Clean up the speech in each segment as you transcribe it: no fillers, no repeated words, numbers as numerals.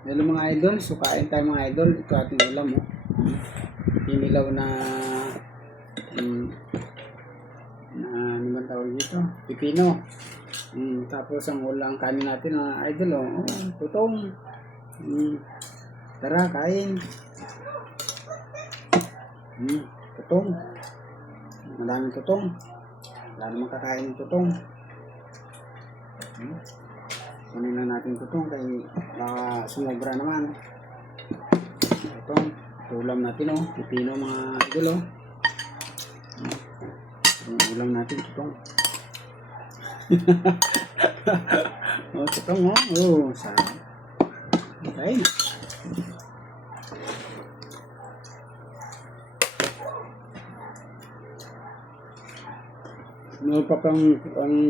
Hello mga idol, so kain tayo mga idol. Ito ating ulam mo. Kinilaw na ano ba tawag dito? Pipino. Tapos ang ulang kanin natin mga idol tutong. Tara kain. Tutong. Madaming tutong. Wala namang kakain ng tutong. Kunin na natin tutong kay baka sumobra naman. Tutong. Ulam natin pipino mga idol ulam natin tutong. Tutong sarap. Okay. Ano pa pang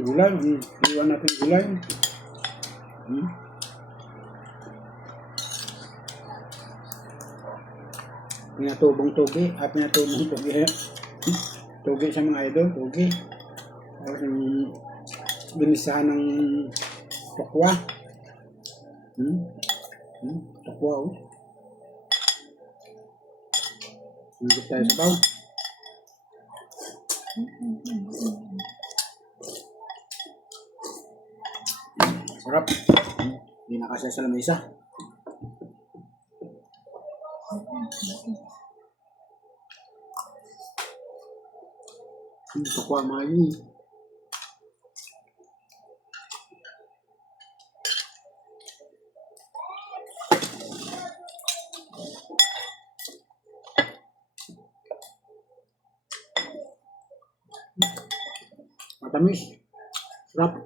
gulay? Iwan natin gulay. Pinatubong tugi. Pinatubong tugi. Tugi sa mga idol. Tugi. Tapos yung binisahan ng tokwa. Tokwa Higit tayo sa baw. Sarap. Hindi nakasya sa lamesa. Tokwa mga yun. Matamis. Sarap.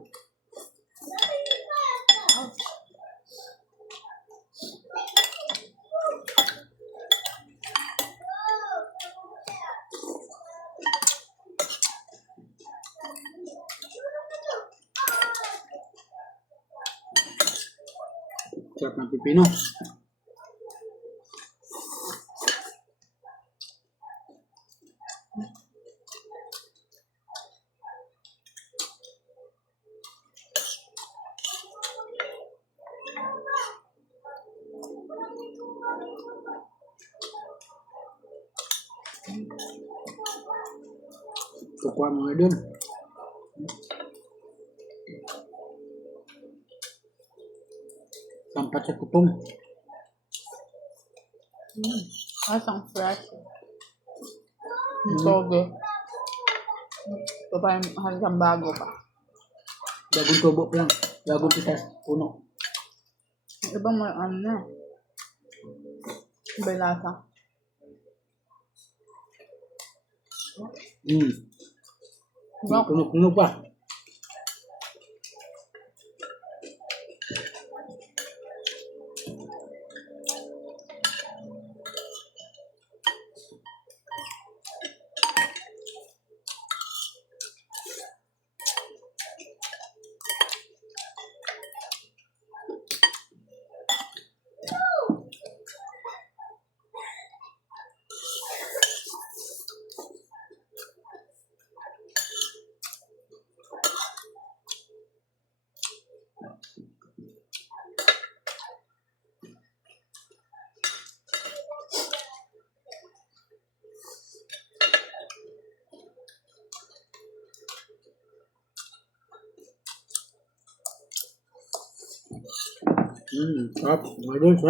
Sarap ng pipino. Kukuha mga idol. Sampat sa tutong. Asang fresh. Toge. Ito pa yung hanggang bago pa. Bagong tubo pa lang. Bagong pitas. Puno. Ibang may ano na. Iba yung lasa. Puno pa. Sarap. Sarap.